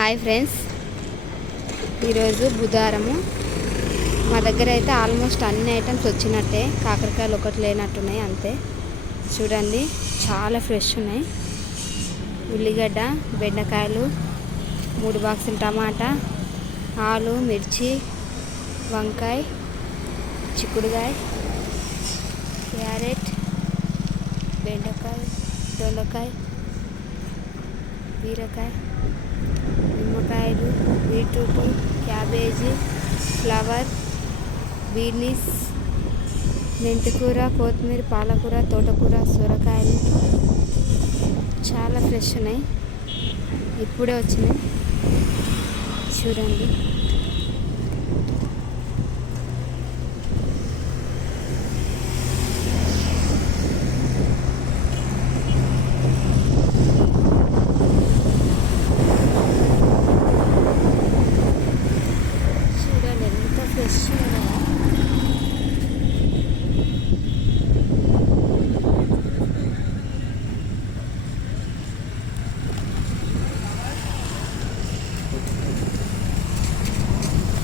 Hi friends, ఈరోజు బుధవారము. మా దగ్గర అయితే ఆల్మోస్ట్ అన్ని ఐటమ్స్ వచ్చినట్టే, కాకరకాయలు ఒకటి లేనట్టున్నాయి అంతే. చూడండి, చాలా ఫ్రెష్ ఉన్నాయి. ఉల్లిగడ్డ, బెండకాయలు, 3 బాక్సులు టమాటా, ఆలు, మిర్చి, వంకాయ, చిక్కుడుకాయ, క్యారెట్, బెండకాయ, దొండకాయ, బీరకాయ, నిమ్మకాయలు, బీట్రూట్, క్యాబేజీ, ఫ్లవర్, బీనీస్, మెంతికూర, కొత్తిమీర, పాలకూర, తోటకూర, సొరకాయలు చాలా ఫ్రెష్ ఉన్నాయి. ఇప్పుడే వచ్చినాయి చూడండి.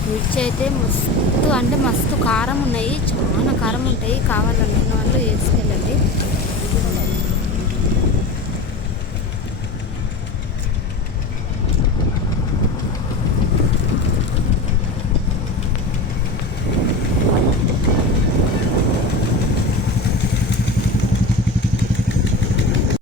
మిర్చి అయితే మస్తు అంటే మస్తు కారం ఉన్నాయి, చాలా కారం ఉంటాయి. కావాలనుకున్న వాళ్ళు వేసుకెళ్ళండి.